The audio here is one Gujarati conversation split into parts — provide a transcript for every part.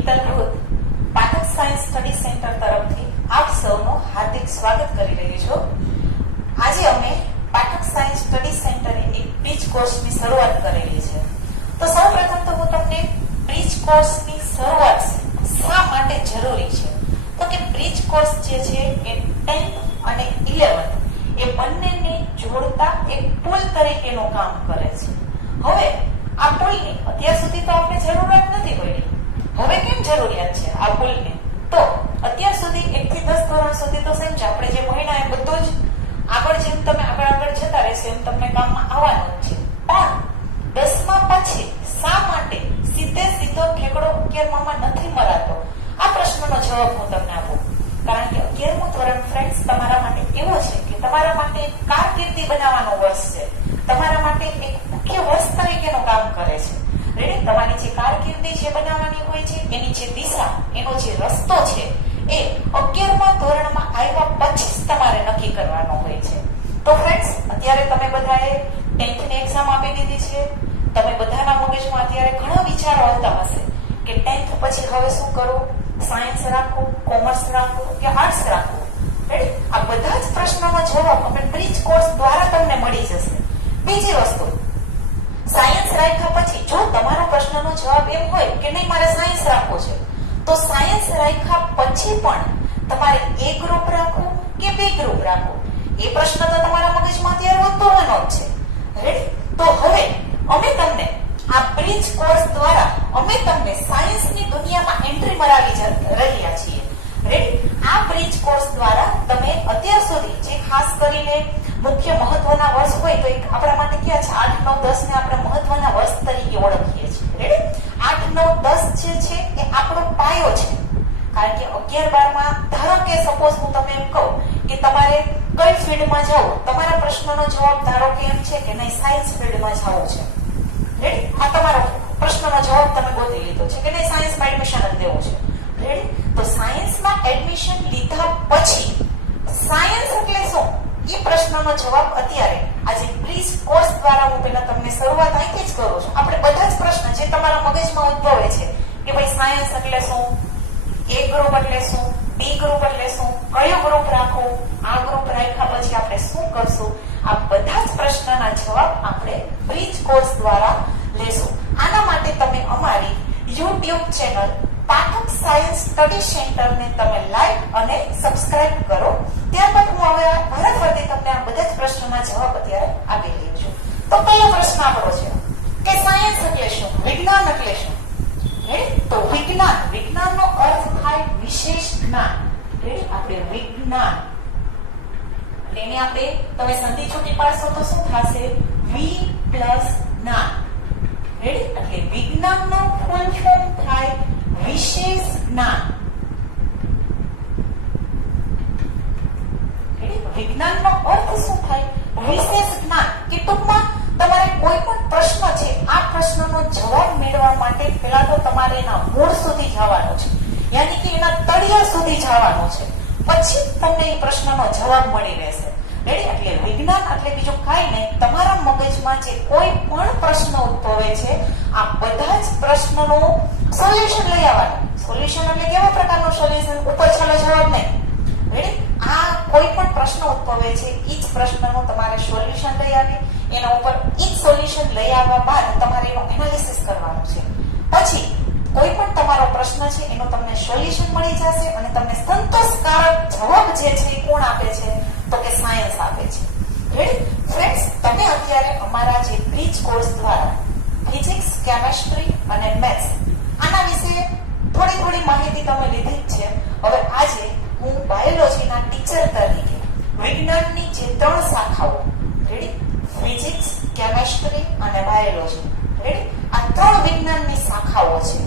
Mittal Pathak science study centre તરફથી આપ સૌનું હાર્દિક સ્વાગત કરી રહી છું. આજે અમે પાઠક સાયન્સ સ્ટડી સેન્ટરે એક બ્રિજ કોર્સની શરૂઆત કરેલી છે. તો સૌપ્રથમ તો હું તમને બ્રિજ કોર્સની શરૂઆત શા માટે જરૂરી છે, તો કે બ્રિજ કોર્સ જે છે એ 10th અને 11th એ બંનેને જોડતા એક પુલ તરીકેનું કામ કરે છે. હવે આ પુલની અત્યાર સુધી તો આપણે જરૂરિયાત નથી પડી. હવે કેમ જરૂરિયાત છે આ પુલની? તો અત્યાર સુધી 1 થી 10 ધોરણ સુધી તો સેમ છે, આપણે જે ભણ્યા એ બધું જ આગળ જેમ તમે આગળ જતા રહેશો એમ તમને કામમાં આવવાનું જ છે. પણ 10મા પછી શા માટે સીધો ઠેકડો 11માં નથી મરાતો? આ પ્રશ્નનો જવાબ હું તમને આપું. કારણ કે 11મું ધોરણ ફ્રેન્ડ્સ તમારા માટે એવો છે કે તમારા માટે કારકિર્દી બનાવવાનો વર્ષ છે. તમારા માટે એક મુખ્ય વર્ષ તરીકેનું કામ કરે છે. રેડી? તમારી જે કારકિર્દી જે બનાવવાની હોય છે, એની જે દિશા, એનો જે રસ્તો છે એ 11મા ધોરણમાં આવ્યા પછી જ તમારે નક્કી કરવાનો હોય છે. તો ફ્રેન્ડ્સ, અત્યારે તમે બધાએ 10th ની એક્ઝામ આપી દીધી છે. તમે બધાના મગજમાં અત્યારે ઘણા વિચારો આવતા હશે કે 10th પછી હવે શું કરવું? સાયન્સ રાખવું, કોમર્સ રાખવું કે આર્ટ્સ રાખવું? રેડી? આ બધા જ પ્રશ્નોનો જવાબ આપણે બ્રિજ કોર્સ દ્વારા તમને મળી જશે. બીજી વસ્તુ, સાયન્સ રાખ્યા પછી જો તમારા પ્રશ્નનો જવાબ એમ હોય કે નહીં મારે સાયન્સ રાખવું છે, તો સાયન્સ રાખ્યા પછી પણ તમારે A ગ્રુપ રાખવું કે B ગ્રુપ રાખવું, એ પ્રશ્ન તો તમારા મગજમાં અત્યારે ઉદ્ભવવાનો જ છે. રેડી? તો હવે અમે તમને આ બ્રિજ કોર્સ દ્વારા અમે તમને સાયન્સની દુનિયામાં એન્ટ્રી મરાવી રહ્યા છીએ. રેડી? આ બ્રિજ કોર્સ દ્વારા તમે અત્યાર સુધી જે ખાસ કરીને મુખ્ય મહત્વના વર્ષ હોય તો એક આપણા માટે ક્યાં છે 8, 9, 10 ને આપણે મહત્વના વર્ષ તરીકે ઓળખીએ છીએ. રેડી? 8, 9, 10 જે છે એ આપણો પાયો છે. કારણ કે 11, 12માં ધારો કે સપોઝ હું તમને એમ કહું કે તમારે કઈ ફિલ્ડમાં જવું, તમારા પ્રશ્નનો જવાબ ધારો કે એમ છે કે નહીં સાયન્સ ફિલ્ડમાં જવું છે. રેડી? આ તમારો પ્રશ્નનો જવાબ તમે ગોતી લીધો છે કે નહીં સાયન્સમાં એડમિશન જ દેવું છે. રેડી? તો સાયન્સમાં એડમિશન લીધા પછી સાયન્સ એટલે શું, એ પ્રશ્નનો જવાબ અત્યારે આજે બ્રિજ કોર્સ દ્વારા હું પહેલા તમને શરૂઆત અહીંથી જ કરું છું. આપણે બધા જ પ્રશ્ન જે તમારા મગજમાં ઉદ્ભવે છે કે ભાઈ સાયન્સ એટલે શું, A ગ્રુપ એટલે શું, B ગ્રુપ એટલે શું, કયો ગ્રુપ રાખવું, આ ગ્રુપ રાખ્યા પછી આપણે શું કરશું, આ બધા જ પ્રશ્નના જવાબ આપણે બ્રિજ કોર્સ દ્વારા લેશું. આના માટે તમે અમારી YouTube channel Pathak science study સેન્ટરને તમે લાઈક અને સબસ્ક્રાઇબ કરો. ત્યારબાદ હું હવે ફરતી તમને આ બધા જ પ્રશ્નોના જવાબ અત્યારે આપી રહી છું. તો પહેલો પ્રશ્ન આપણો છે કે સાયન્સ એટલે શું, વિજ્ઞાન એટલે શું? રેડી? તો વિજ્ઞાનનો અર્થ થાય વિશેષ જ્ઞાન. રેડી? આપણે વિજ્ઞાન એને આપણે તમે સંધિ છૂટી પાડશો તો શું થશે? V પ્લસ જ્ઞાન. રેડી? એટલે વિજ્ઞાનનો ફૂલ ફોર્મ થાય વિશેષ જ્ઞાન. વિજ્ઞાનનો અર્થ શું થાય? વિશેષ જ્ઞાન. કે ટૂંકમાં તમારે કોઈ પણ પ્રશ્ન છે, આ પ્રશ્નનો જવાબ મેળવવા માટે પહેલા તો તમારે એના મૂળ સુધી જવાનું છે, યાની કે એના તળિયા સુધી જવાનું છે, પછી તમને એ પ્રશ્નનો જવાબ મળી રહેશે. રેડી? એટલે વિજ્ઞાન એટલે બીજું કાંઈ નહીં, તમારા મગજમાં જે કોઈ પણ પ્રશ્ન ઉદ્ભવે છે આ બધા જ પ્રશ્નનું સોલ્યુશન લઈ આવવાનું. સોલ્યુશન એટલે કેવા પ્રકારનું સોલ્યુશન? ઉપર છેલ્લો જવાબ નહીં. રેડી? આ કોઈ પણ પ્રશ્ન ઉદ્ભવે છે એ જ પ્રશ્નનું તમારે સોલ્યુશન લઈ આવી, એના ઉપર એ જ સોલ્યુશન લઈ આવવા બાદ તમારે એનું એનાલિસિસ કરવાનું છે. પછી કોઈ પણ તમારો પ્રશ્ન છે એનું તમને સોલ્યુશન મળી જશે અને તમને સંતોષકારક જવાબ જે છે એ કોણ આપે છે? તો કે સાયન્સ આપે છે. રેડી? ફ્રેન્ડ્સ, તમે અત્યારે અમારા જે બ્રિજ કોર્સ દ્વારા ફિઝિક્સ, કેમેસ્ટ્રી અને મેથ્સ આના વિશે થોડી માહિતી તમે લીધી જ છે. હવે આજે હું બાયોલોજીના ટીચર તરીકે વિજ્ઞાનની જે 3 શાખાઓ, રેડી, ફિઝિક્સ, કેમેસ્ટ્રી અને બાયોલોજી, રેડી, આ 3 વિજ્ઞાનની શાખાઓ છે.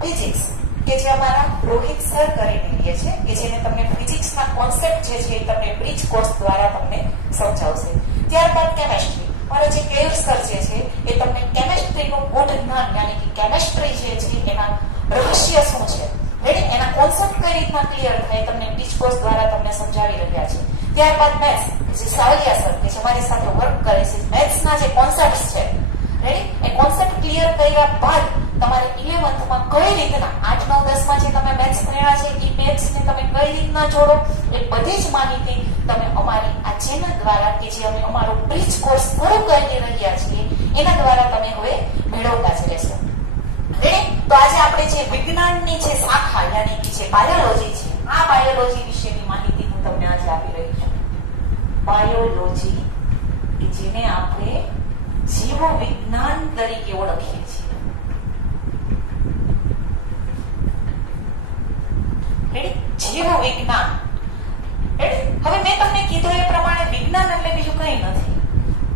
ફિઝિક્સ કે જે અમારા રોહિત સર કરીને લે છે, કે જેને તમને ફિઝિક્સના કોન્સેપ્ટ જે છે એ તમને બ્રિજ કોર્સ દ્વારા તમને સમજાવશે. ત્યારબાદ કેમેસ્ટ્રી, મારા જે કેયુર સર જે છે એ તમને કેમેસ્ટ્રીનું ગુઢ જ્ઞાન, યાની કે કેમેસ્ટ્રી જે છે એના રહસ્ય શું છે, રેડી, એના કોન્સેપ્ટ કઈ રીતના ક્લિયર થાય તમને બ્રિજ કોર્સ દ્વારા તમને સમજાવી રહ્યા છે. ત્યારબાદ મેથ્સ, જે સાવલિયા સર કે જે મારી સાથે વર્ક કરે છે, મેથ્સના જે કોન્સેપ્ટ છે, રેડી, એ કોન્સેપ્ટ ક્લિયર કર્યા બાદ તમારે 11th માં કઈ રીતના 8 9 10 માં જે તમે મેથ્સ ભણ્યા છે એ મેથ્સ ને તમે કઈ રીતના જોડો એ બધી જ માહિતી તમે અમારી આ ચેનલ દ્વારા કે જે અમે અમારો બ્રિજ કોર્સ શરૂ કરી રહ્યા છીએ એના દ્વારા તમે હવે મેળવતા જ રહેશો. તો આજે આપણે જે વિજ્ઞાનની જે શાખા યાની કે જે બાયોલોજી છે આ બાયોલોજી વિશેની માહિતી હું તમને આજે આપી રહી છું. બાયોલોજી કે જેને આપણે જીવ વિજ્ઞાન તરીકે ઓળખીએ છીએ. જીવ વિજ્ઞાન. હવે મેં તમને કીધું એ પ્રમાણે વિજ્ઞાન એટલે બીજું કંઈ નથી.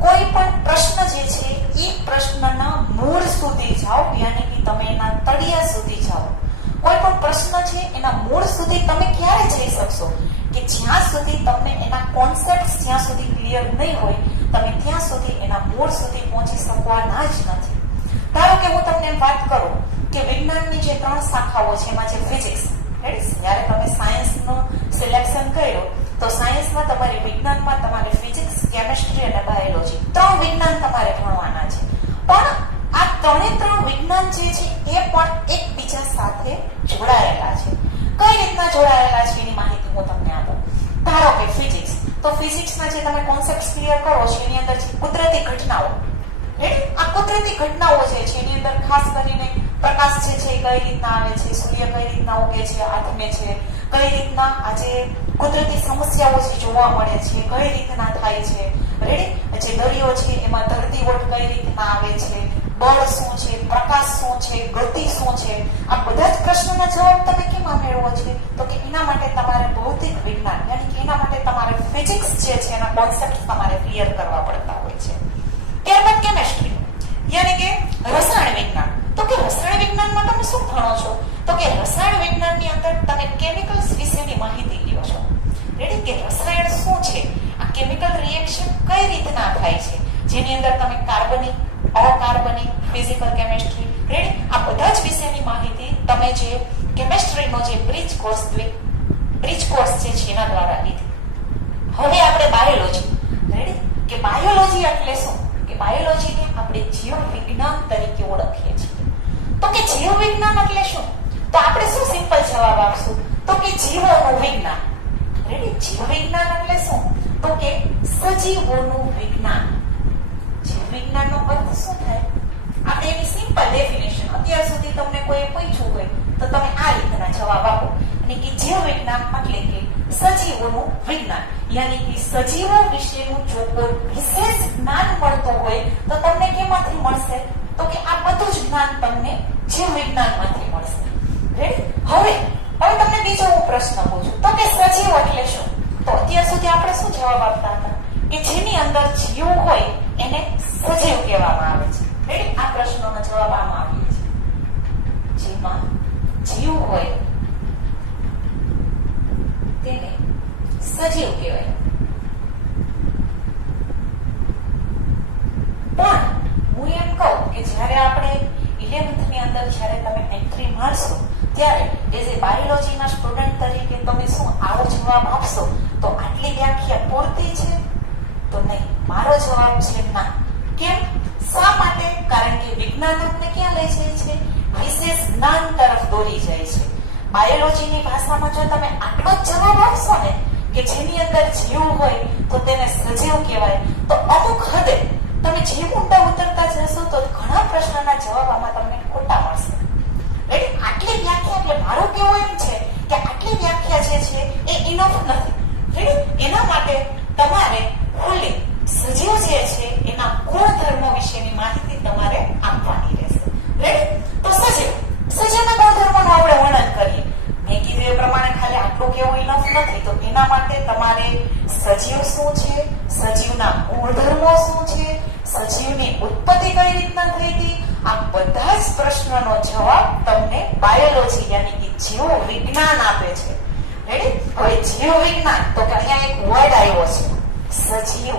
કોઈ પણ પ્રશ્ન જે છે એ પ્રશ્નના મૂળ સુધી જાઓ યાની કે તમે એના તળિયા સુધી જાઓ. કોઈ પણ પ્રશ્ન છે એના મૂળ સુધી તમે ક્યારે જઈ શકશો કે જ્યાં સુધી તમને એના કોન્સેપ્ટ જ્યાં સુધી ક્લિયર નહીં હોય તમે ત્યાં સુધી એના મૂળ સુધી પહોંચી શકવાના જ નથી. ધારો કે હું તમને વાત કરું કે વિજ્ઞાનની જે 3 શાખાઓ છે એમાં જે ફિઝિક્સ, જ્યારે તમે સાયન્સનું સિલેક્શન કર્યો તો સાયન્સમાં તમારે વિજ્ઞાનમાં તમારે ફિઝિક્સ, કેમિસ્ટ્રી અને બાયોલોજી 3 વિજ્ઞાન તમારે ભણવાના છે. પણ આ 3 વિજ્ઞાન જે છે એ પણ એકબીજા સાથે જોડાયેલા છે. કઈ રીતના જોડાયેલા છે એની માહિતી હું તમને આપું. ધારો કે ફિઝિક્સ, તો ફિઝિક્સના જે તમે કોન્સેપ્ટ ક્લિયર કરો છો એની અંદર જે કુદરતી ઘટનાઓ, આ કુદરતી ઘટનાઓ જે છે એની અંદર ખાસ કરીને પ્રકાશ જે છે કઈ રીતના આવે છે, સૂર્ય કઈ રીતના ઉગે છે, આથમે છે, કઈ રીતના આજે કુદરતી સમસ્યાઓ જે જોવા મળે છે કઈ રીતના થાય છે, જે દરિયો છે એમાં ધરતી ઓટ કઈ રીતના આવે છે, બળ શું છે, પ્રકાશ શું છે, ગતિ શું છે, આ બધા જ પ્રશ્નોના જવાબ તમે કેમાં મેળવો છે તો કે એના માટે તમારે ભૌતિક વિજ્ઞાન યાની કે એના માટે તમારે ફિઝિક્સ જે છે એના કોન્સેપ્ટ તમારે ક્લિયર કરવા પડતા હોય છે. ત્યારબાદ કેમિસ્ટ્રી યાની કે રસાયણ વિજ્ઞાન. તો કે રસાયણ વિજ્ઞાનમાં તમે શું ભણો છો તો કે રસાયણ વિજ્ઞાનની અંદર તમે કેમિકલ્સ વિશેની માહિતી લ્યો છો. કે રસાયણ શું છે, આ કેમિકલ રિએક્શન કઈ રીતના થાય છે જેની અંદર તમે કાર્બનિક, અકાર્બનિક, ફિઝિકલ કેમિસ્ટ્રી આ બધા જ વિશેની માહિતી તમે જે કેમિસ્ટ્રીનો જે બ્રિજ કોર્સ છે એના દ્વારા લીધી. હવે આપણે બાયોલોજી. કે બાયોલોજી એટલે શું કે બાયોલોજીને આપણે જીવ વિજ્ઞાન તરીકે ઓળખીએ છીએ. તો કે જીવ વિજ્ઞાન એટલે શું તો આપણે શું સિમ્પલ જવાબ આપશું તો કે જીવોનું વિજ્ઞાન. જીવ વિજ્ઞાન એટલે શું તો કે સજીવોનું વિજ્ઞાન. જીવ વિજ્ઞાનનો અર્થ શું થાય આપણે એની સિમ્પલ ડેફિનેશન અત્યાર સુધી તમને કોઈ પૂછ્યું હોય તો તમે આ રીતના જવાબ આપો અને કે જીવ વિજ્ઞાન એટલે કે સજીવોનું વિજ્ઞાન યાની કે સજીવો વિશેનું જો કોઈ વિશેષ જ્ઞાન મળતું હોય તો તમને કેમાંથી મળશે તો કે આ બધું જ જ્ઞાન તમને જીવ વિજ્ઞાનમાંથી મળશે. હવે તમને બીજો હું પ્રશ્ન પૂછું તો કે સજીવ એટલે શું તો અત્યાર સુધી આપણે શું જવાબ આપતા હતા કે જેની અંદર જીવ હોય એને સજીવ કહેવામાં આવે છે. આ પ્રશ્નોનો જવાબ આમાં આપ્યો છે. જેમાં જીવ હોય તેને સજીવ કહેવાય. પણ હું એમ કહું કે જ્યારે આપણે 11th ની અંદર જ્યારે તમે એન્ટ્રી મારશો ત્યારે એઝ એ બાયોલોજીના સ્ટુડન્ટ તરીકે તમે શું આવો જવાબ આપશો તો આટલી વ્યાખ્યા પૂરતી છે તો નહીં. મારો જવાબ છે ના. કેમ? શા માટે? કારણ કે વિજ્ઞાન આપણે ક્યાં લઈ જાય છે વિશેષ જ્ઞાન તરફ દોરી જાય છે. બાયોલોજીની ભાષામાં જો તમે આટલો જ જવાબ આપશો ને કે જેની અંદર જીવ હોય તો તેને સજીવ કહેવાય તો અમુક હદે તમે જે ઊંડા ઉતરતા જશો તો ઘણા પ્રશ્નના જવાબ આમાં તમને ખોટા મળશે. આટલી વ્યાખ્યા એટલે મારું કેવું એમ છે કે આટલી વ્યાખ્યા જે છે એ ઇનફ નથી. એના માટે તમારે ખુલ્લી સજીવ જે છે એના ગુણધર્મો વિશેની માહિતી તમારે આપવાની રહેશે. તો સજીવના ગુણધર્મોનું આપણે વર્ણન કરીએ. મેં કીધું એ પ્રમાણે ખાલી આટલું કેવું ઇનફ નથી તો એના માટે તમારે સજીવ શું છે, સજીવના ગુણધર્મો શું છે, સજીવની ઉત્પત્તિ કઈ રીતના થઈ હતી આ બધા જ પ્રશ્નનો જવાબ તમને બાયોલોજી યાની કે જીવ વિજ્ઞાન આપે છે. હવે જીવ વિજ્ઞાન તો કે અહીંયા એક વર્ડ આવ્યો છે સજીવ.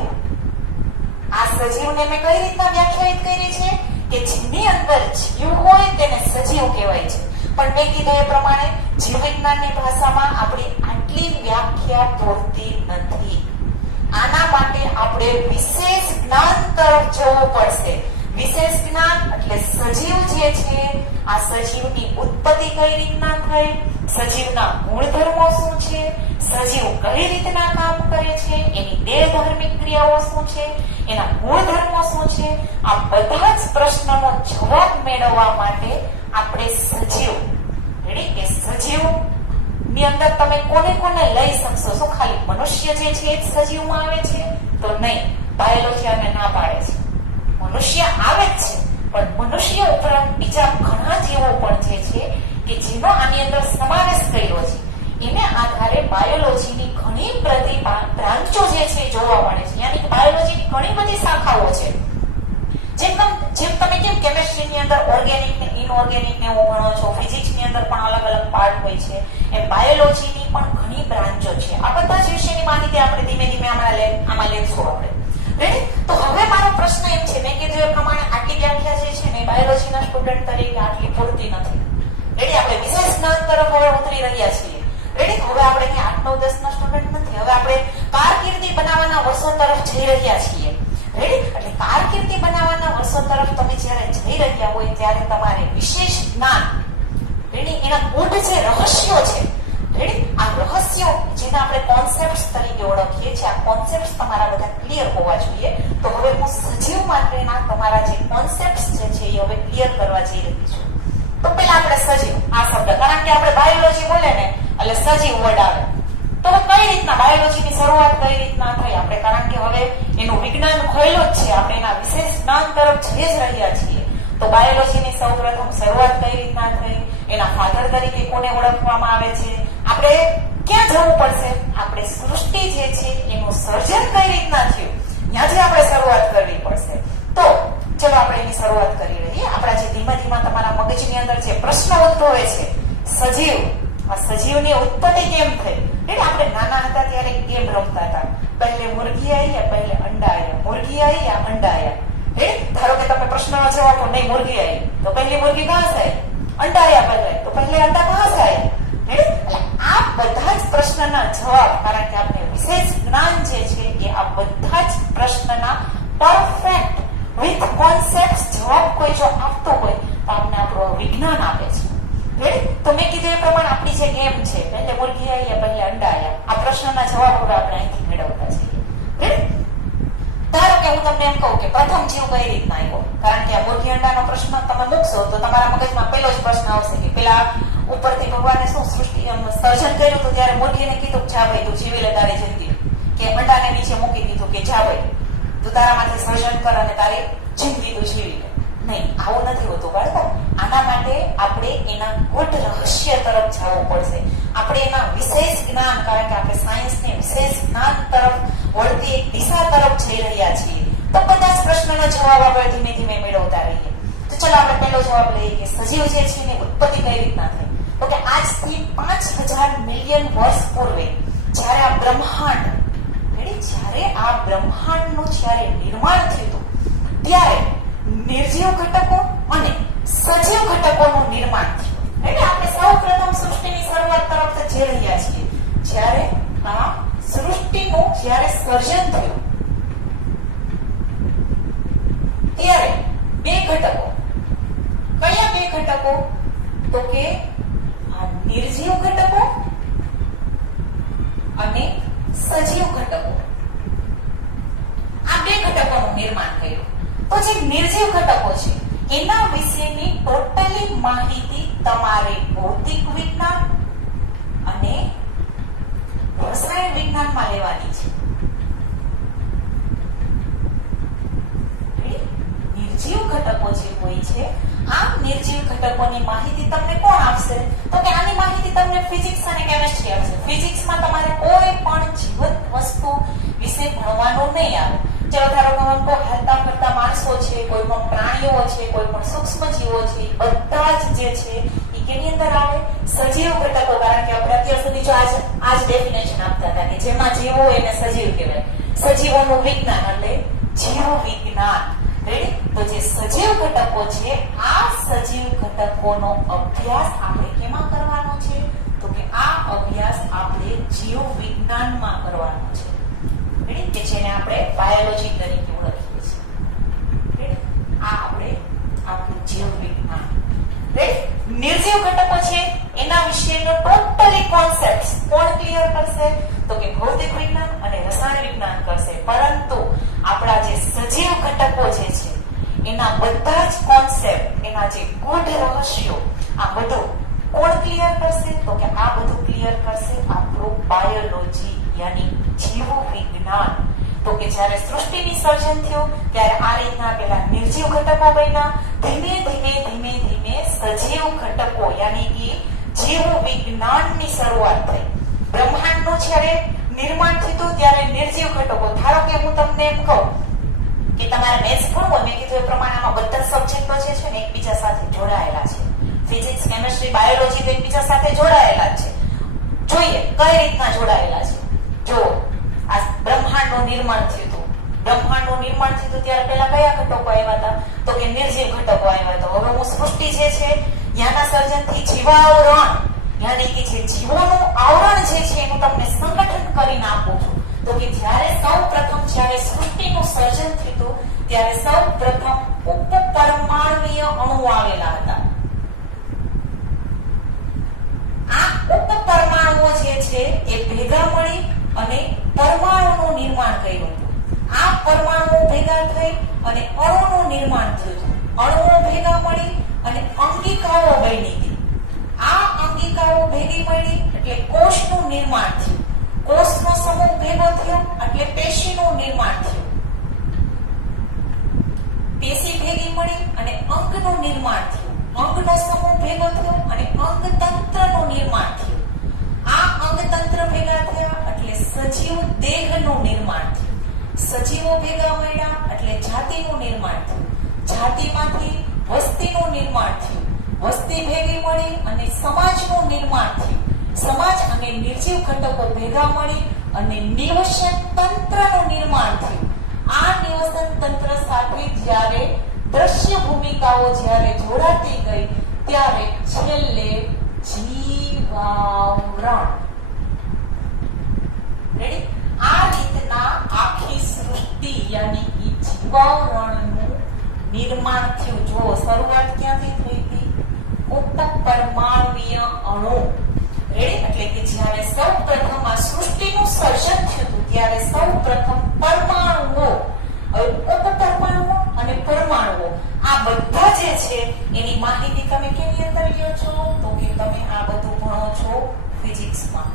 આ સજીવને મેં કઈ રીતના વ્યાખ્યાયિત કરી છે કે જેની અંદર જીવ હોય તેને સજીવ કહેવાય છે. પણ મેં કીધું એ પ્રમાણે જીવ વિજ્ઞાનની ભાષામાં આપણી આટલી વ્યાખ્યા પૂરતી નથી. આના માટે આપણે વિશેષ જ્ઞાન તરફ જવું પડશે. વિશેષ જ્ઞાન એટલે સજીવ જે છે આ સજીવની ઉત્પત્તિ કઈ રીતના થઈ, સજીવના ગુણધર્મો શું છે, સજીવ કઈ રીતના કામ કરે છે, એની દેહધાર્મિક ક્રિયાઓ શું છે, એના ગુણધર્મો શું છે, આ બધા જ પ્રશ્નનો જવાબ મેળવવા માટે આપણે સજીવ રેડી કે સજીવ ની અંદર તમે કોને કોને લઈ શકશો? શું ખાલી મનુષ્ય જે છે એ જ સજીવમાં આવે છે? તો નહીં, બાયોલોજી આને ના પાડે છે. મનુષ્ય આવે જ છે, પણ મનુષ્ય ઉપરાંત બીજા ઘણા જીવો પણ જે છે કે જેનો આની અંદર સમાવેશ કર્યો છે, એને આધારે બાયોલોજીની ઘણી બધી બ્રાન્ચો જે છે જોવા મળે છે. યાની કે બાયોલોજીની ઘણી બધી શાખાઓ છે. જેમ તમે કેમ કેમેસ્ટ્રીની અંદર ઓર્ગેનિક ને ઇનઓર્ગેનિક ને એવું ભણો છો, ફિઝિક્સની અંદર પણ અલગ અલગ પાર્ટ હોય છે, એમ બાયોલોજીની પણ ઘણી બ્રાન્ચો છે. આ બધા જ વિષયની માહિતી આપણે ધીમે ધીમે આમાં લેશું આપણે. રેડી? તો હવે મારો પ્રશ્ન એમ છે, મેં કીધું એ પ્રમાણે આટલી વ્યાખ્યા જે છે ને બાયોલોજીના સ્ટુડન્ટ તરીકે આટલી પૂરતી નથી. રેડી? આપણે વિશેષ જ્ઞાન તરફ હવે ઉતરી રહ્યા છીએ. રેડી? હવે આપણે કે 8, 9, 10 ના સ્ટુડન્ટ નથી, હવે આપણે કારકિર્દી બનાવવાના વર્ષો તરફ જઈ રહ્યા છીએ. રેડી? એટલે કારકિર્દી બનાવવાના વર્ષો તરફ તમે જ્યારે જઈ રહ્યા હોય ત્યારે તમારે વિશેષ જ્ઞાન રેડી એના ગૂઢ જે રહસ્યો છે, રેડી આ રહસ્યો જેને આપણે કોન્સેપ્ટ્સ તરીકે ઓળખીએ છીએ, આ કોન્સેપ્ટ્સ તમારા બધા ક્લિયર હોવા જોઈએ. તો હવે હું સજીવ માટેના તમારા જે કોન્સેપ્ટ્સ જે છે એ હવે ક્લિયર કરવા જઈ રહી છું. તો પહેલા આપણે સજીવ આ શબ્દ, કારણ કે આપણે બાયોલોજી બોલે ને એટલે સજીવ વર્ડ આવે. તો કઈ રીતના બાયોલોજીની શરૂઆત કઈ રીતના થઈ આપણે? કારણ કે હવે એનું વિજ્ઞાન ખોયેલું જ છે, આપણે એના વિશેષ જ્ઞાન તરફ જઈ જ રહ્યા છીએ. તો બાયોલોજીની સૌપ્રથમ શરૂઆત કઈ રીતના થઈ, એના ફાધર તરીકે કોને ઓળખવામાં આવે છે, આપણે ક્યાં જવું પડશે, આપણે સૃષ્ટિ જે છે એનું સર્જન કઈ રીતના થયું, ત્યાંથી આપણે શરૂઆત કરવી પડશે. તો ચલો આપણે એની શરૂઆત કરી રહીએ. આપણા જે ધીમા ધીમા તમારા મગજની અંદર જે પ્રશ્ન ઉદ્ભવે છે, સજીવ, આ સજીવની ઉત્પત્તિ કેમ થઈ? એટલે આપણે નાના હતા ત્યારે ગેમ રમતા હતા, પહેલે મુર્ગી આવી યા પહેલે અંડા આવ્યા, મુર્ગી આવી યા અંડા આવ્યા. ધારો કે તમે પ્રશ્નનો જવાબ આપો, નહીં મુર્ગી આવી, તો પહેલી મુર્ગી કહાં સે આવી? અંડા આવ્યા પહેલે, તો પહેલે અંડા કહાં સે આવ્યા? એટલે આ બધા જ પ્રશ્નના જવાબ, કારણ કે આપણે વિશેષ જ્ઞાન જે છે એ આ બધા જ પ્રશ્નના પરફેક્ટ વિથ કોન્સેપ્ટ જવાબ કોઈ જો આપતો હોય તો આપણે આપણું વિજ્ઞાન આપે છે. તો મેં કીધું એ પ્રમાણે આપણી જે ગેમ છે, પહેલે મુર્ગી આવી યા પહેલે અંડા આવ્યા, આ પ્રશ્નના જવાબ હવે આપણે અહીંથી મેળવતા છીએ. ધારો કે હું તમને એમ કહું કે પ્રથમ જીવ કઈ રીતના આવ્યો, કારણ કે આ મુર્ગી અંડાનો પ્રશ્ન તમે મૂકશો તો તમારા મગજમાં પહેલો જ પ્રશ્ન આવશે કે પેલા ઉપરથી ભગવાને શું સૃષ્ટિ સર્જન કર્યું હતું, ત્યારે મુર્ગીને કીધું જા ભાઈ તું જીવી લે તારી જિંદગી, કે અંડાને નીચે મૂકી દીધું કે જા ભાઈ તું તારામાંથી સર્જન કર અને તારી જિંદગી તું જીવી લે. નહીં, આવું નથી હોતું બાળકો. આના માટે આપણે એના ગૂઢ રહસ્ય તરફ જવું પડશે. આપણે એના વિશેષ જ્ઞાન, કારણ કે આપણે સાયન્સને વિશેષ જ્ઞાન તરફ વળતી એક દિશા તરફ જઈ રહ્યા છીએ. તો બધા જ પ્રશ્નનો જવાબ આપણે ધીમે ધીમે મેળવતા રહીએ. તો ચલો આપણે પહેલો જવાબ લઈએ કે સજીવ જે છે એની ઉત્પત્તિ કઈ રીતના થઈ. તો કે આજથી 5,000 મિલિયન વર્ષ પૂર્વે જ્યારે આ બ્રહ્માંડ જ્યારે નિર્માણ થયું હતું, ત્યારે નિર્જીવ ઘટકો અને સજીવ ઘટકોનું નિર્માણ થયું. એટલે આપણે સૌ પ્રથમ સૃષ્ટિની શરૂઆત તરફ જઈ રહ્યા છીએ. જ્યારે આ સૃષ્ટિનું જ્યારે સર્જન થયું ત્યારે બે ઘટકો, કયા બે ઘટકો? તો કે આ નિર્જીવ ઘટકો અને સજીવ ઘટકો, આ બે ઘટકોનું નિર્માણ થયું. તો જે નિર્જીવ ઘટકો છે એના વિશેની ટોટલી માહિતી તમારે ભૌતિક વિજ્ઞાન અને રસાયણ વિજ્ઞાનમાં લેવાની છે. નિર્જીવ ઘટકો જે હોય છે, આ નિર્જીવ ઘટકોની માહિતી તમને કોણ આપશે? તો કે આની માહિતી તમને ફિઝિક્સ અને કેમેસ્ટ્રી આપશે. ફિઝિક્સમાં તમારે કોઈ પણ જીવંત વસ્તુ વિશે ભણવાનું નહીં આવે. ચલો ધારો કે હાલતા ફરતા માણસો છે, કોઈ પણ પ્રાણીઓ છે, કોઈ પણ સૂક્ષ્મ જીવો છે, બધા જ જે છે એ કેની અંદર આવે? સજીવ ઘટકો. કારણ કે આપણે અત્યાર સુધી જો આ જ ડેફિનેશન આપતા હતા કે જેમાં જીવો એને સજીવ કહેવાય. સજીવોનું વિજ્ઞાન એટલે જીવ વિજ્ઞાન. રેડી? તો જે સજીવ ઘટકો છે, આ સજીવ ઘટકોનો અભ્યાસ આપણે કેમાં કરવાનો છે? તો કે આ અભ્યાસ આપણે જીવ વિજ્ઞાનમાં કરવાનો છે. કે જેને આપણે બાયોલોજી તરીકે ઓળખીએ છીએ. આ ઘટકો જે છે એના બધા જ કોન્સેપ્ટ, એના જે ગૂઢ રહસ્યો, આ બધું કોણ ક્લિયર કરશે? તો કે આ બધું ક્લિયર કરશે આપણું બાયોલોજી યાની જીવ વિજ્ઞાન. તો કે જ્યારે સૃષ્ટિની સર્જન થયું ત્યારે આ રીતના પેલા નિર્જીવ ઘટકો બન્યા, ધીમે ધીમે ધીમે ધીમે સજીવ ઘટકો યાની કે જીવ વિજ્ઞાનની શરૂઆત થઈ. બ્રહ્માંડનું જ્યારે નિર્માણ થયું ત્યારે નિર્જીવ ઘટકો, ધારો કે હું તમને એમ કહું કે તમારે મેથ્સ ભણવું હોય, મેં કીધું એ પ્રમાણે આમાં બધા સબ્જેક્ટો જે છે ને એકબીજા સાથે જોડાયેલા છે. ફિઝિક્સ, કેમેસ્ટ્રી, બાયોલોજી તો એકબીજા સાથે જોડાયેલા જ છે. જોઈએ કઈ રીતના જોડાયેલા છે. જો આ બ્રહ્માંડનું નિર્માણ થયું હતું, બ્રહ્માંડનું નિર્માણ થયું હતું ત્યારે પેલા કયા ઘટકો આવ્યા હતા? તો કે નિર્જીવ ઘટકો આવ્યા હતા. હવે હું સૃષ્ટિ જે છે યાના સર્જનથી જીવાવરણ યાની કે જે જીવોનું આવરણ જે છે એનું તમને સંગઠન કરીને આપું છું. તો કે જ્યારે સૌપ્રથમ જ્યારે સૃષ્ટિનું સર્જન થયું ત્યારે સૌપ્રથમ ઉપપરમાણુય અણુ આવેલા હતા. આ ઉપપરમાણુઓ જે છે એ ભેગા મળી અને પરમાણુનું નિર્માણ કર્યું હતું. આ પરમાણુઓ ભેગા થઈ અને અણુનું નિર્માણ થયું હતું. અણુઓ ભેગા મળી અને અંગિકાઓ બની હતી. આ અંગિકાઓ ભેગી મળી એટલે કોષનું નિર્માણ થયું. કોષનો સમૂહ ભેગો થયો એટલે પેશીનું નિર્માણ થયું. પેશી ભેગી મળી અને અંગનું નિર્માણ થયું. અંગનો સમૂહ ભેગો થયો અને અંગતંત્રનું નિર્માણ થયું. આ અંગતંત્ર ભેગા થયા એટલે સજીવ દેહનું નિર્માણ થયું. સજીવો ભેગા મળ્યા એટલે જાતિનું નિર્માણ થયું. જાતિમાંથી વસ્તીનું નિર્માણ થયું. વસ્તી ભેગી મળી અને સમાજનું નિર્માણ થયું. સમાજ અને નિર્જીવ ઘટકો ભેગા મળી અને નિવસન તંત્રનું નિર્માણ થયું. આ નિવસન તંત્ર સાથે જ્યારે દ્રશ્ય ભૂમિકાઓ જ્યારે જોડાતી ગઈ ત્યારે છેલ્લે જીવાવરણ. રેડી? આ રીતના આખી સૃષ્ટિ યાની કે જીવાવરણનું નિર્માણ થયું. જો શરૂઆત ક્યાંથી થઈ હતી? ઉપપરમાણુય અણુ. રેડી? એટલે કે જ્યારે સૌપ્રથમ આ સૃષ્ટિનું સર્જન થયું ત્યારે સૌપ્રથમ પરમાણુઓ, ઉપપરમાણુઓ અને પરમાણુઓ આ બધા જે છે એની માહિતી તમે કેની અંદર લ્યો છો? તો કે તમે આ બધું ભણો છો ફિઝિક્સમાં.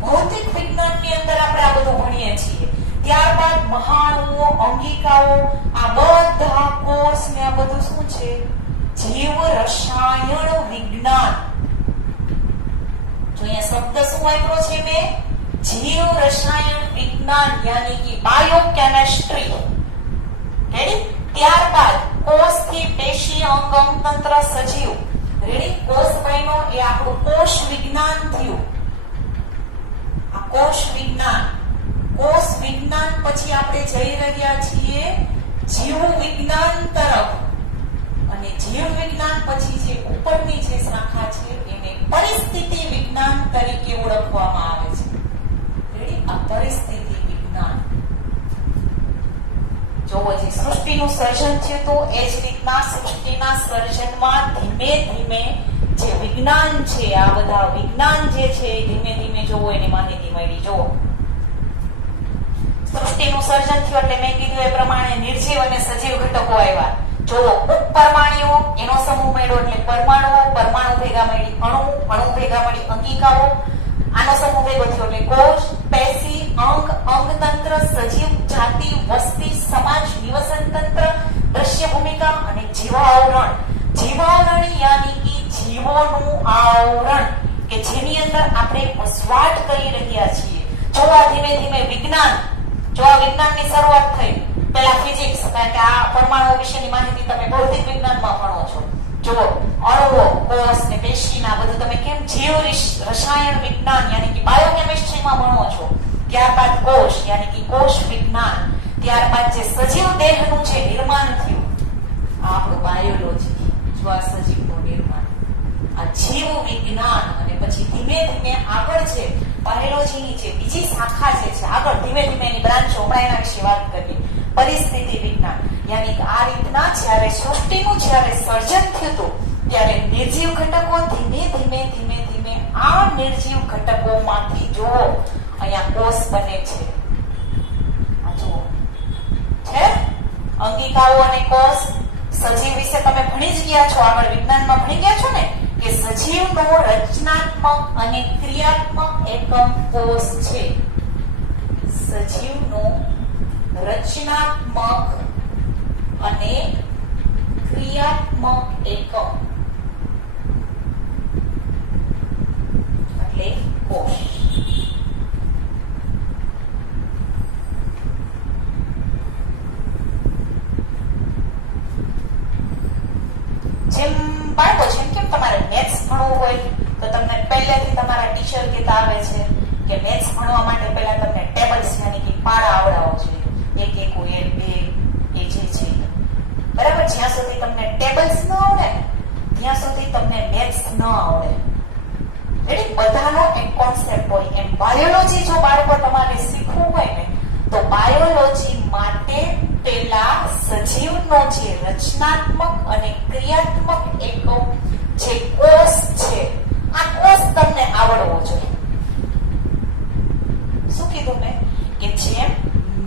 ભૌતિક વિજ્ઞાનની અંદર આપણે આ બધું ભણીએ છીએ. ત્યારબાદ મહાણુઓ, અંગિકાઓ, આ બધા કોર્સ ને આ બધું શું છે? જીવ રસાયણ વિજ્ઞાન. જો અહીંયા શબ્દ શું આપ્યો છે મેં? જીવ રસાયણ વિજ્ઞાન યાની કે બાયોકેમિસ્ટ્રી. રેડી? ત્યારબાદ કોષથી પેશી, અંગ, અંગતંત્ર, સજીવ. રેડી? કોષ બન્યો એ આપણું કોષ વિજ્ઞાન થયું. આ કોષ વિજ્ઞાન. કોષ વિજ્ઞાન પછી આપણે જઈ રહ્યા છીએ જીવ વિજ્ઞાન તરફ. અને જીવ વિજ્ઞાન પછી જે ઉપરની જે શાખા છે એને પરિસ્થિતિ વિજ્ઞાન તરીકે ઓળખવામાં આવે છે. રેડી? આ પરિસ્થિતિ વિજ્ઞાન. જોવો, જે સૃષ્ટિનું સર્જન થયું તો એ જ રીતના સૃષ્ટિના સર્જનમાં ધીમે ધીમે જે વિજ્ઞાન છે, આ બધા વિજ્ઞાન જે છે ધીમે ધીમે જોવો એની માહિતી મળી. જોવો, સૃષ્ટિનું સર્જન થયું એટલે મેં કીધું એ પ્રમાણે નિર્જીવ અને સજીવ ઘટકો આવ્યા. જોવો, ઉપપરમાણુઓ એનો સમૂહ મળ્યો એટલે પરમાણુઓ, પરમાણુ ભેગા મળી અણુ, અણુ ભેગા મળી અંગિકાઓ, આનો સમૂહ ભેગો થયો એટલે કોષ, પેશી, અંગ, અંગતંત્ર, સજીવ, જાતિ, વસ્તી, સમાજ, નિવસન તંત્ર, દ્રશ્ય ભૂમિકા અને જીવાવરણ. જીવાવરણ યાની કે જીવોનું આવરણ કે જેની અંદર આપણે વસવાટ કરી રહ્યા છીએ. જો આ ધીમે ધીમે વિજ્ઞાન, જો આ વિજ્ઞાનની શરૂઆત થઈ પેલા ફિઝિક્સ, કારણ કે આ પરમાણુ વિશેની માહિતી તમે ભૌતિક વિજ્ઞાનમાં ભણો છો. જુઓ, અણુઓ, કોષ ને પેશીના બધું તમે કેમ જીવ રસાયણ વિજ્ઞાન યાની કે બાયોકેમિસ્ટ્રીમાં ભણો છો. ત્યારબાદ કોષ યાની કે કોષ વિજ્ઞાન. ત્યારબાદ જે સજીવ દેહનું જે નિર્માણ થયું આ આપણું બાયોલોજી. જો આ સજીવનું નિર્માણ, આ જીવ વિજ્ઞાન. અને પછી ધીમે ધીમે આગળ છે બાયોલોજીની જે બીજી શાખા જે છે આગળ ધીમે ધીમે એની બ્રાન્ચો, હમણાં એના વિશે વાત કરીએ. પરિસ્થિતિ વિજ્ઞાન યાની કે આ રીતના જ્યારે સૃષ્ટિનું જ્યારે સર્જન થયું હતું ત્યારે નિર્જીવ ઘટકો ધીમે ધીમે ધીમે ધીમે આ નિર્જીવ ઘટકોમાંથી જુઓ અહીંયા કોષ બને છે. આ જુઓ છે અંગિકાઓ અને કોષ. સજીવ વિશે તમે ભણી જ ગયા છો, આગળ વિજ્ઞાનમાં ભણી ગયા છો ને કે સજીવનો રચનાત્મક અને ક્રિયાત્મક એકમ કોષ છે. સજીવનો રચનાત્મક અને ક્રિયાત્મક એકમ એટલે કોષ. જેમ બાળકો જેમ કેમ તમારે મેથ્સ ભણવું હોય તો તમને પહેલેથી તમારા ટીચર કહેતા આવે છે કે મેથ્સ ભણવા માટે પહેલા તમને ટેબલ્સ યાની કે પાડા આવડાવવા જોઈએ. 1 1 2 એ જે છે બરાબર. જ્યાં સુધી તમને ટેબલ્સ ન આવડે ત્યાં સુધી તમને મેથ્સ ન આવડે. એટલે બધાનો એક કોન્સેપ્ટ હોય. એમ બાયોલોજી જો બાળકો તમારે શીખવું હોય ને તો બાયોલોજી માટે પેલા સજીવનો જે રચનાત્મક અને ક્રિયાત્મક એકમ જે કોષ છે આ કોષ તમને આવડવો જોઈએ. શું કીધું મેં કે જેમ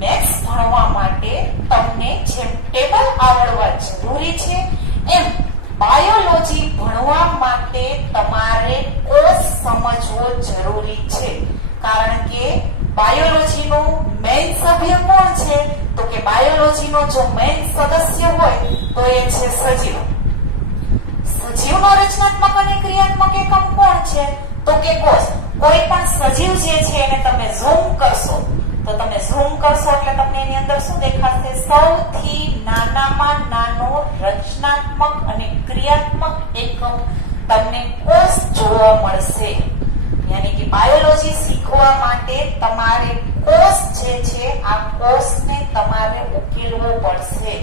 મેથ્સ ભણવા માટે તમને જેમ ટેબલ આવડવા જરૂરી છે એમ બાયોલોજી ભણવા માટે તમારે કોષ સમજવો જરૂરી છે. કારણ કે બાયોલોજીનું મેઇન સભ્ય કોણ છે તો કે બાયોલોજીનો જો મેઇન સદસ્ય હોય તો એ છે સજીવ. સજીવનો રચનાત્મક અને ક્રિયાત્મક એકમ કોણ છે તો કે કોષ. કોઈ પણ સજીવ જે છે એને તમે ઝૂમ કરશો તો તમે ઝૂમ કરશો એટલે તમને એની અંદર શું દેખાશે? સૌથી નાનામાં નાનો રચનાત્મક અને ક્રિયાત્મક એકમ તમને કોષ જોવા મળશે. યાની કે બાયોલોજી શીખવા માટે તમારે કોષ જે છે આ કોષને તમારે ઉકેલવો પડશે.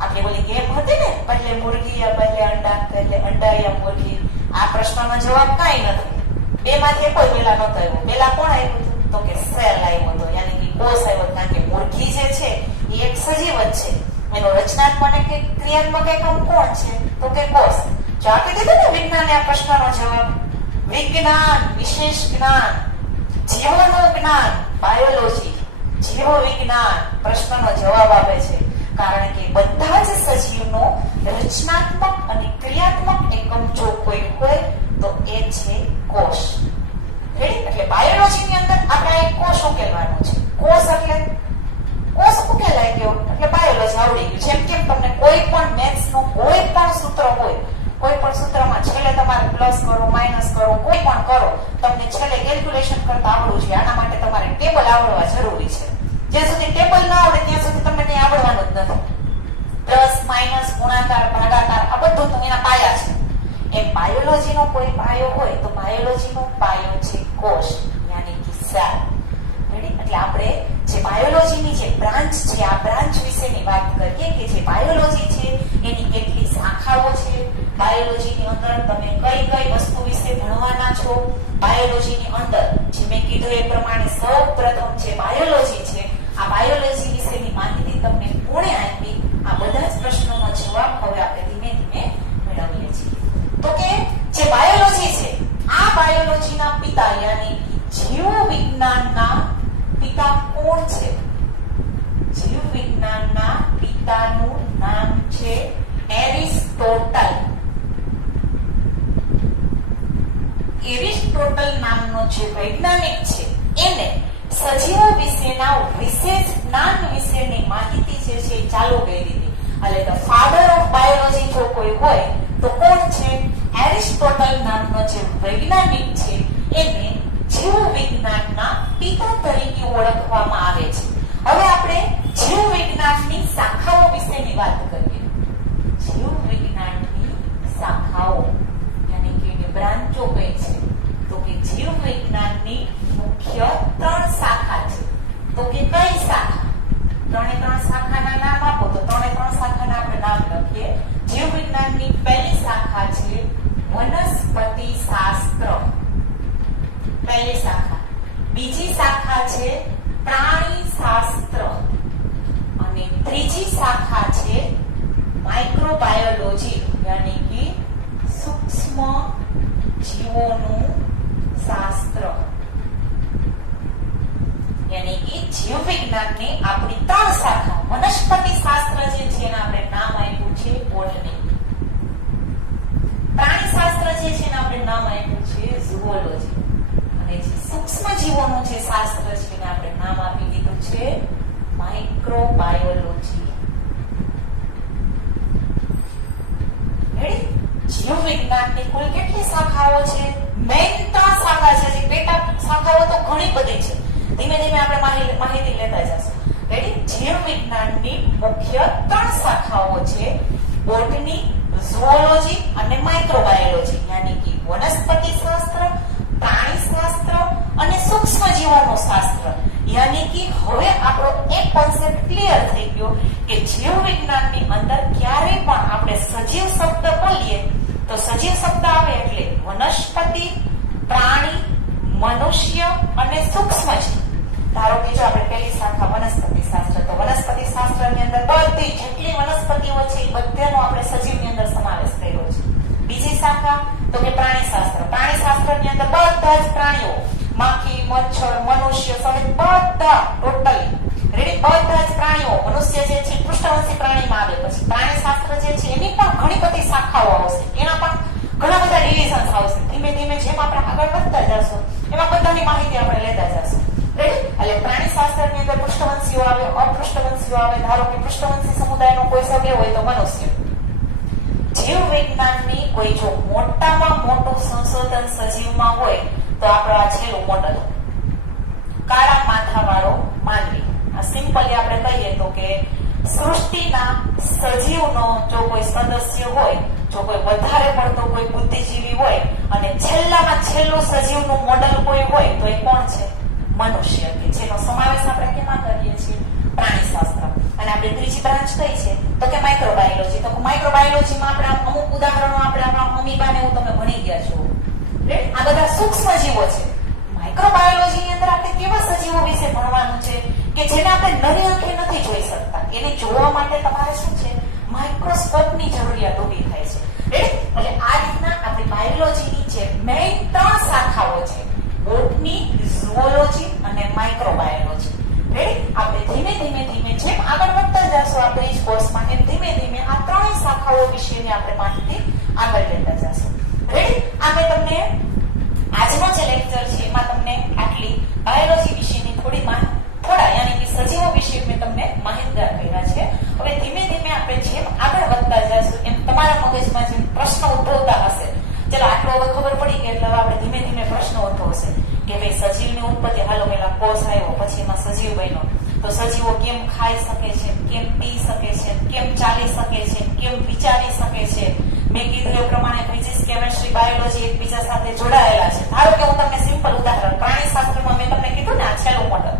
આપણી ઓલી ગેમ હતી ને, પહેલે મુર્ગી યા પહેલે અંડા, પહેલે અંડા યા મુર્ગી. આ પ્રશ્નનો જવાબ કાંઈ નથી. બે માંથી કોઈ પેલા નતો આવ્યો. પેલા કોણ આવ્યું હતું તો કે સેલ આવ્યો હતો, યાની કે કોષ આવ્યો. કારણ કે મુર્ગી જે છે એ એક સજીવ જ છે. એનો રચનાત્મક અને ક્રિયાત્મક એકમ કોણ છે તો કે કોષ. જો આપી દીધું ને વિજ્ઞાને આ પ્રશ્નનો જવાબ. વિજ્ઞાન, વિશેષ જ્ઞાન, જીવનું જ્ઞાન, બાયોલોજી, જીવ વિજ્ઞાન પ્રશ્નનો જવાબ આપે છે. કારણ કે બધા જ સજીવનો રચનાત્મક અને ક્રિયાત્મક એકમ જો કોઈ હોય તો એ છે કોષ. એટલે બાયોલોજીની અંદર આપણે એક કોષ ઉકેલવાનો છે. કોષ એટલે કોષ ઉકેલાઈ ગયો એટલે બાયોલોજી આવડી ગયું. જેમ કેમ તમને કોઈ પણ મેથ્સ નું કોઈ પણ સૂત્ર હોય, કોઈ પણ સૂત્રમાં છેલ્લે તમારે પ્લસ કરો, માઇનસ કરો, કોઈ પણ કરો, તમને છેલ્લે કેલ્ક્યુલેશન કરતા આવડવું જોઈએ. આના માટે તમારે ટેબલ આવડવા જરૂરી છે. જ્યાં સુધી ટેબલ ના આવડે ત્યાં સુધી તમને કંઈ આવડવાનું જ નથી. પ્લસ, માઇનસ, ગુણાકાર, ભાગાકાર આ બધું તો એના પાયા છે. એમ બાયોલોજીનો કોઈ પાયો હોય તો બાયોલોજીનો પાયો છે કોષ, યાની કે સેલ. એટલે આપણે જે બાયોલોજીની જે બ્રાન્ચ છે આ બ્રાન્ચ વિશેની વાત કરીએ કે જે બાયોલોજી છે એની કેટલી શાખાઓ છે, બાયોલોજીની અંદર તમે કઈ કઈ વસ્તુ વિશે ભણવાના છો. બાયોલોજીની અંદર જે મેં કીધું એ પ્રમાણે સૌપ્રથમ જે બાયોલોજી છે આ બાયોલોજી વિશેની માહિતી તમને કોણે આપી? આ બધા જ પ્રશ્નોનો જવાબ હવે આપણે ધીમે ધીમે મેળવીએ છીએ. તો કે જે બાયોલોજી છે આ બાયોલોજીના પિતા યાની જીવ વિજ્ઞાનના પિતા કોણ છે? જીવ વિજ્ઞાનના પિતાનું નામ છે એરિસ્ટોટલ. એરિસ્ટોટલ નામનો જે વૈજ્ઞાનિક છે એને સજીવો વિશેના વિશેષ જ્ઞાન વિશેની માહિતી જે છે એ ચાલુ કરી દીધી. એટલે ધ ફાધર ઓફ બાયોલોજી જો કોઈ હોય તો કોણ છે? એરિસ્ટોટલ નામનો જે વૈજ્ઞાનિક છે એને જીવ વિજ્ઞાનના પિતા તરીકે ઓળખવામાં આવે છે. હવે આપણે જીવ વિજ્ઞાનની શાખાઓ વિશેની વાત કરીએ. જીવ વિજ્ઞાનની શાખાઓ યાની કે બ્રાન્ચો કઈ છે તો કે જીવ વિજ્ઞાનની મુખ્ય 3 શાખા છે. તો કે કઈ શાખા? 3 શાખાના નામ આપો તો 3 શાખાના આપણે નામ લખીએ. જીવ વિજ્ઞાનની પહેલી શાખા છે વનસ્પતિ શાસ્ત્ર, પહેલી શાખા. બીજી શાખા છે પ્રાણી શાસ્ત્ર અને ત્રીજી શાખા છે માઇક્રોબાયોલોજી યાની કે સૂક્ષ્મ જીવોનું શાસ્ત્ર. યાની કે જીવ વિજ્ઞાનની આપણી 3 શાખા વનસ્પતિ શાસ્ત્ર વિજ્ઞાનની કુલ કેટલી શાખાઓ છે? મેઇન 3 શાખા છે. જે પેટા શાખાઓ તો ઘણી બધી છે. ધીમે ધીમે આપણે માહિતી લેતા જશું. રેડી? જીવ વિજ્ઞાનની મુખ્ય 3 શાખાઓ છે: બોટની, ઝૂઓલોજી અને માઇક્રોબાયોલોજી. યાની કે વનસ્પતિ શાસ્ત્ર, પ્રાણી શાસ્ત્ર અને સૂક્ષ્મ જીવોનું શાસ્ત્ર. યાની કે હવે આપણો એક કોન્સેપ્ટ ક્લિયર થઈ ગયો કે જીવ વિજ્ઞાનની અંદર ક્યારે પણ આપણે સજીવ શબ્દ બોલીએ તો સજીવ શબ્દ આવે એટલે વનસ્પતિ, પ્રાણી, મનુષ્ય અને સૂક્ષ્મ જીવ. ધારો કે જો આપણે પહેલી શાખા વનસ્પતિ શાસ્ત્ર, તો વનસ્પતિ શાસ્ત્રની અંદર બધી જેટલી વનસ્પતિઓ છે એ બધાનો આપણે સજીવની અંદર સમાવેશ કર્યો છે. બીજી શાખા તો કે પ્રાણી શાસ્ત્ર. પ્રાણી શાસ્ત્રની અંદર બધા જ પ્રાણીઓ, માખી, મચ્છર, મનુષ્ય સહિત બધા ટોટલી રેડી બધા જ પ્રાણીઓ. મનુષ્ય જે છે પૃષ્ઠવંશી પ્રાણીમાં આવે. પછી પ્રાણી શાસ્ત્ર જે છે એની પણ ઘણી બધી શાખાઓ આવશે. એના પણ ઘણા બધા ડિવિઝન્સ આવશે. ધીમે ધીમે જેમ આપણે આગળ વધતા જશું એમાં બધાની માહિતી આપણે લેતા જશું. રેડી? એટલે પ્રાણી શાસ્ત્રની અંદર પૃષ્ઠવંશીઓ આવે, અપૃષ્ઠવંશીઓ આવે. ધારો કે પૃષ્ઠવંશી સમુદાયનો કોઈ સભ્ય હોય તો મનુષ્ય. જીવ વિજ્ઞાનની કોઈ જો મોટામાં મોટું સંશોધન સજીવમાં હોય તો આપણો આ છેલ્લું મોડલ, કાળા માથાવાળો માનવી. આ સિમ્પલી આપણે કહીએ તો કે સૃષ્ટિના સજીવનો જો કોઈ સદસ્ય હોય, જો કોઈ વધારે પડતો કોઈ બુદ્ધિજીવી હોય અને છેલ્લામાં છેલ્લું સજીવનું મોડલ કોઈ હોય તો એ કોણ છે? મનુષ્ય, કે જેનો સમાવેશ આપણે કેમાં કરીએ છીએ? પ્રાણી શાસ્ત્ર. અને આપણે ત્રીજી બ્રાન્ચ કઈ છે તો કે માઇક્રોબાયોલોજી. તો માઇક્રોબાયોલોજીમાં આપણે અમુક ઉદાહરણો આપણે આપણા અમીબાને એવું તમે ભણી ગયા છો. આ બધા સૂક્ષ્મ જીવો છે. માઇક્રોબાયોલોજીની અંદર આપણે કેવા સજીવો વિશે ભણવાનું છે કે જેને આપણે નરી આંખે નથી જોઈ શકતા. એને જોવા માટે તમારે શું છે? માઇક્રોસ્કોપની જરૂરિયાત ઊભી થાય છે. એટલે આ રીતના આપણી બાયોલોજીની જે મેઇન 3 શાખાઓ છે: બોટની, ઝૂઓલોજી અને માઇક્રોબાયોલોજી. રેડી? આપણે ધીમે ધીમે જેમ આગળ વધતા જશું આપણે બ્રિજ કોર્સમાં એમ ધીમે ધીમે આ 3 શાખાઓ વિશેની આપણે માહિતી આગળ લેતા જશું. રેડી? આ મેં તમને આજનો જે લેક્ચર છે એમાં તમને આટલી બાયોલોજી વિશેની થોડા યાની કે સજીવો વિશે મેં તમને માહિતગાર કર્યા છે. હવે ધીમે ધીમે આપણે જેમ આગળ વધતા જશું એમ તમારા મગજમાં જેમ પ્રશ્ન ઉદ્ભવતા હશે, ચલો આટલો હવે ખબર પડી ગઈ એટલે આપણે ધીમે ધીમે પ્રશ્ન ઉદ્ભવશે કે ભાઈ સજીવની ઉત્પત્તિ, હાલો પેલા કોષ આવ્યો, પછી એમાં સજીવ બન્યો, તો સજીવો કેમ ખાઈ શકે છે, કેમ પી શકે છે, કેમ ચાલી શકે છે, કેમ વિચારી શકે છે. મેં કીધું એ પ્રમાણે ફિઝિક્સ, કેમેસ્ટ્રી, બાયોલોજી એકબીજા સાથે જોડાયેલા છે. ધારો કે હું તમને સિમ્પલ ઉદાહરણ, પ્રાણી શાસ્ત્રમાં મેં તમને કીધું ને આ છેલ્લું મોડલ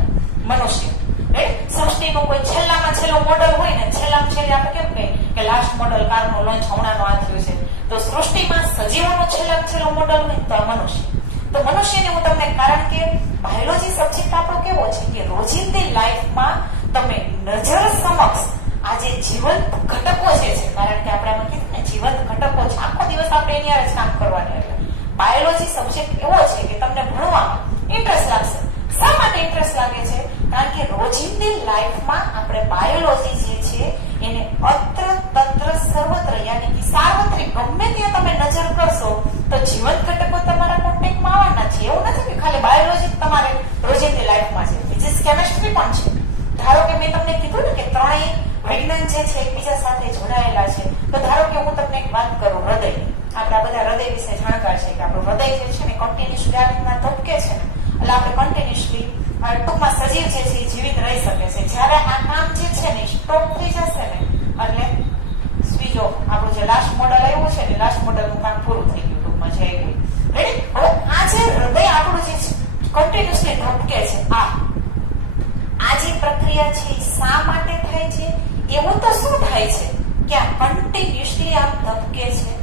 મનુષ્ય. રાઈટ? સૃષ્ટિનું કોઈ છેલ્લામાં છેલ્લું મોડલ હોય ને, છેલ્લામાં છેલ્લે આપણે કેમ કહીએ કે લાસ્ટ મોડલ કારનું લોન્ચ હમણાંનો આ થયું છે, તો સૃષ્ટિમાં સજીવોનું છેલ્લામાં છેલ્લું મોડલ હોય તો આ મનુષ્ય. તો મનુષ્યને હું તમને, કારણ કે બાયોલોજી સબ્જેક્ટ આપણો કેવો છે કે રોજિંદી લાઈફમાં તમે નજર સમક્ષ આ જે જીવંત ઘટકો જે છે, કારણ કે આપણે આમાં કીધું ને જીવંત ઘટકો છે, આખો દિવસ આપણે એની હારે જ કામ કરવાનું. એટલે બાયોલોજી સબ્જેક્ટ એવો છે કે તમને ભણવામાં ઇન્ટરેસ્ટ લાગશે. શા માટે ઇન્ટરેસ્ટ લાગે છે? કારણ કે રોજિંદી લાઈફમાં આપણે બાયોલોજી જે છે એને અત્ર તત્ર સર્વત્ર યાની કે સાર્વત્રિક ગમે ત્યાં તમે નજર કરશો તો જીવંત ઘટકો તમારા કોન્ટેક્ટમાં આવવાના છે. એવું નથી કે ખાલી બાયોલોજી તમારે રોજિંદી લાઈફમાં છે, ફિઝિક્સ, કેમેસ્ટ્રી પણ છે. ધારો કે મેં તમને કીધું ને કે ત્રણેય વિજ્ઞાન જે છે એકબીજા સાથે જોડાયેલા છે. તો ધારો કે હું તમને એક વાત કરું હૃદયની. આપણા બધા હૃદય વિશે જાણકાર છે કે આપણું હૃદય જે છે ને કન્ટિન્યુઅસલી આ રીતના ધબકે છે ને, એટલે આપણે કન્ટિન્યુઅસલી ટૂંકમાં સજીવ જે છે એ જીવિત રહી શકે છે. જ્યારે આ કામ જે છે ને સ્ટોપ થઈ જશે ને એટલે સ્વિચ ઓફ, આપણું જે લાસ્ટ મોડલ આવ્યું છે ને લાસ્ટ મોડલનું કામ પૂરું થઈ ગયું ટૂંકમાં છે. રેડી? હવે આ જે હૃદય આપણું જે કન્ટિન્યુઅસલી ધબકે છે, આ જે પ્રક્રિયા છે એ શા માટે થાય છે? એવું તો શું થાય છે કે આ કન્ટિન્યુઅસલી આમ ધબકે છે.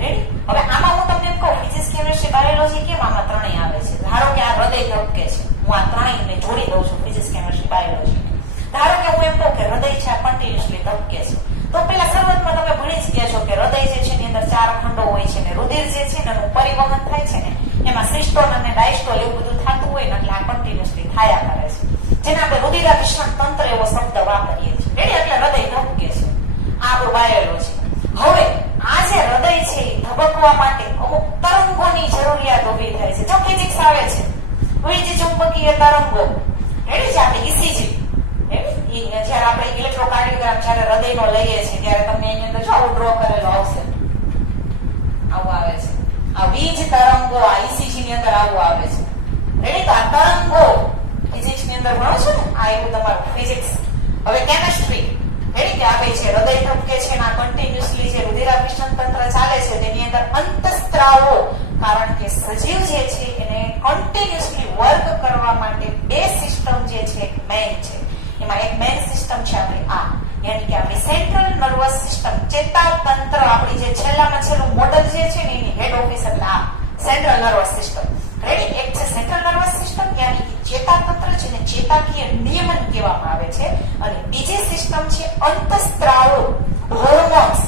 રેડી? હવે આમાં હું તમને એમ કહું, ફિઝિક્સ, કેમેસ્ટ્રી, બાયોલોજી કેમ આમાં ત્રણેય આવે છે? ધારો કે આ હૃદય ધબકે છે, હું આ ત્રણેયને જોડી દઉં છું, ફિઝિક્સ, કેમેસ્ટ્રી, બાયોલોજી. ધારો કે હું એમ કહું કે હૃદય છે આ કન્ટિન્યુઅસલી ધબકે છે, તો પેલા શરૂઆતમાં તમે ભણી જ ગયા છો કે હૃદય જે છે એની અંદર 4 ખંડો હોય છે ને રુધિર જે છે ને એનું પરિવહન થાય છે ને એમાં સિસ્ટોલ અને ડાયસ્ટોલ એવું બધું થતું હોય ને એટલે આ કન્ટિન્યુઅસલી થાયા કરે છે, જેને આપણે રુધિરાભિસરણ તંત્ર એવો શબ્દ વાપરીએ છીએ. રેડી? એટલે હૃદય ધબકે છે. આ આપણું બાયોલોજી. હવે આ જે હૃદય છે એ ધબકવા માટે અમુક તરંગોની જરૂરિયાત ઊભી થાય છે. જો ફિઝિક્સ આવે છે, વિદ્યુત ચુંબકીય તરંગો. રેડી? છે આપણે ઇસીજી. જયારે આપણે ઇલેક્ટ્રોકાર્ડિયોગ્રામ જયારે હૃદયનો લઈએ છીએ ત્યારે તમને એની અંદર જો આવું ડ્રો કરેલો આવશે, આવું આ વીજ તરંગો આ ECG ની અંદર આવું આવે છે. રેડી? તો આ તરંગો ફિઝિક્સ ની અંદર ભણો છો ને, આ એવું તમારું ફિઝિક્સ. હવે કેમેસ્ટ્રી. રેડી? કે આ બે છે હૃદય ધબકે છે અને આ કન્ટિન્યુઅસલી જે રુધિરાભિસરણ તંત્ર ચાલે છે તેની અંદર અંતઃસ્ત્રાવો, કારણ કે સજીવ જે છે એને કન્ટિન્યુઅસલી વર્ક કરવા માટે બે સિસ્ટમ જે છે મેઇન છે. એમાં એક મેઇન સિસ્ટમ છે આપણી આ, યાની કે આપણી સેન્ટ્રલ નર્વસ સિસ્ટમ, ચેતાતંત્ર. આપણી જે છેલ્લામાં છેલ્લું મોડલ જે છે ને એની હેડ ઓફિસ એટલે આ સેન્ટ્રલ નર્વસ સિસ્ટમ. રેડી? એક છે સેન્ટ્રલ નર્વસ સિસ્ટમ, યાની કે ચેતાતંત્ર, જેને ચેતાકીય નિયમન કહેવામાં આવે છે. અને બીજી સિસ્ટમ છે અંતઃસ્ત્રાવો, હોર્મોન્સ.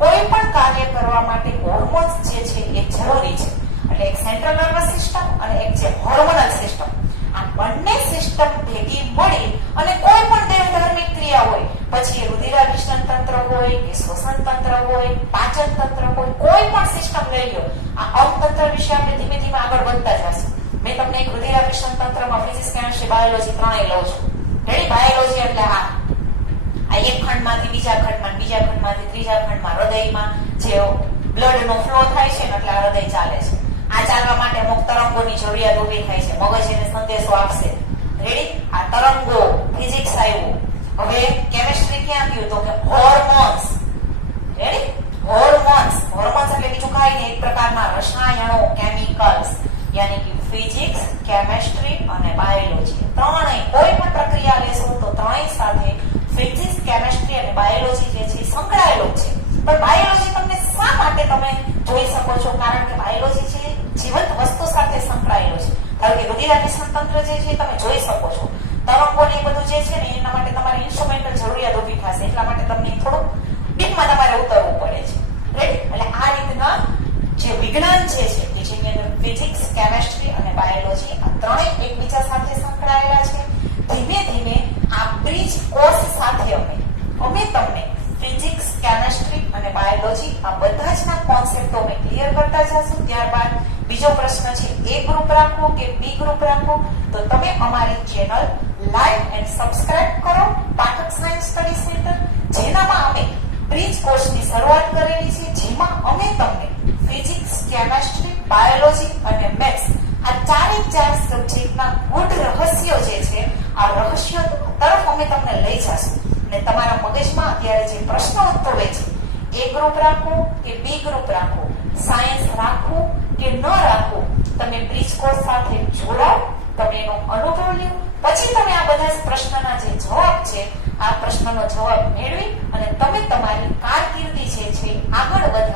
કોઈ પણ કાર્ય કરવા માટે હોર્મોન્સ જે છે એ જરૂરી છે. એટલે એક સેન્ટ્રલ નર્વસ સિસ્ટમ અને એક છે હોર્મોનલ સિસ્ટમ. આ બંને સિસ્ટમ ભેગી મળી અને કોઈ પણ દેહધાર્મિક ક્રિયા હોય, પછી રુધિરાભિસરણ તંત્ર હોય કે શ્વસન તંત્ર હોય, પાચન તંત્ર હોય, કોઈ પણ સિસ્ટમ લઈ લો. આ અંગતંત્ર વિશે આપણે ધીમે ધીમે આગળ વધતા જશું. મેં તમને એક રુધિરાભિસરણ તંત્રમાં ફિઝિક્સ, કેમેસ્ટ્રી, બાયોલોજી ત્રણેય લઉં છું. રેડી? બાયોલોજી એટલે આ એક ખંડમાંથી બીજા ખંડમાં, બીજા ખંડમાંથી ત્રીજા ખંડમાં હૃદયમાં જે બ્લડ નો ફ્લો થાય છે ને એટલે આ હૃદય ચાલે છે. આ ચાલવા માટે અમુક તરંગોની જરૂરિયાત ઊભી થાય છે. મગજ એને સંદેશો આપશે. રેડી? આ તરંગો ફિઝિક્સ આવ્યું. હવે કેમેસ્ટ્રી ક્યાં ગયું? તો કે હોર્મોન્સ. રેડી? હોર્મોન્સ. હોર્મોન્સ એટલે બીજું કાંઈ નહીં, એક પ્રકારના રસાયણો, કેમિકલ્સ. યાની કે ફિઝિક્સ, કેમેસ્ટ્રી અને બાયોલોજી ત્રણેય કોઈ પણ પ્રક્રિયા લેશો તો ત્રણેય સાથે ફિઝિક્સ, કેમેસ્ટ્રી અને બાયોલોજી જે છે સંકળાયેલું છે. પણ બાયોલોજી તમને શા માટે તમે જોઈ શકો છો? કારણ કે બાયોલોજી છે જીવંત વસ્તુ સાથે સંકળાયેલું છે. ધારો કે રુધિરાભિસરણ તંત્ર જે છે તમે જોઈ શકો છો. તરંગો ને એ બધું જે છે ને એના માટે તમારે ઇન્સ્ટ્રુમેન્ટલ જરૂરિયાત ઊભી થશે. એટલા માટે તમને થોડું ડીપમાં તમારે ઉતરવું પડે છે. રેડી? એટલે આ રીતના જે વિજ્ઞાન જે છે કે જેની અંદર ફિઝિક્સ, કેમેસ્ટ્રી અને બાયોલોજી આ ત્રણેય એકબીજા સાથે સંકળાયેલા છે. ધીમે ધીમે આ બ્રિજ કોર્સ સાથે અમે તમને ફિઝિક્સ, કેમેસ્ટ્રી અને બાયોલોજી આ બધા જ ના કોન્સેપ્ટો અમે ક્લિયર કરતા જશું. ત્યારબાદ બીજો પ્રશ્ન છે એ ગ્રુપ રાખવું કે બી ગ્રુપ રાખવું? તો તમે અમારી ચેનલ લાઈક એન્ડ સબસ્ક્રાઇબ કરો, પાઠક સાયન્સ સ્ટડી સેન્ટર, જેનામાં અમે બ્રિજ કોર્સની શરૂઆત કરેલી છે, જેમાં અમે તમને ફિઝિક્સ, કેમેસ્ટ્રી, બાયોલોજી અને મેથ્સ આ ચારે ચાર સબ્જેક્ટના ગૂઢ રહસ્યો જે છે આ રહસ્યો તરફ અમે તમને લઈ જશું. અને તમારા મગજમાં અત્યારે જે પ્રશ્ન ઉદ્ભવે છે, એ ગ્રુપ રાખવું કે બી ગ્રુપ રાખવું, સાયન્સ રાખવું કે ન રાખવું, તમે બ્રિજ કોર્સ સાથે જોડાઓ, તમે એનો અનુભવ લ્યો, પછી તમે આ બધા પ્રશ્નના જે જવાબ છે આ પ્રશ્નનો જવાબ મેળવી અને તમે તમારી કારકિર્દી જે છે આગળ વધારી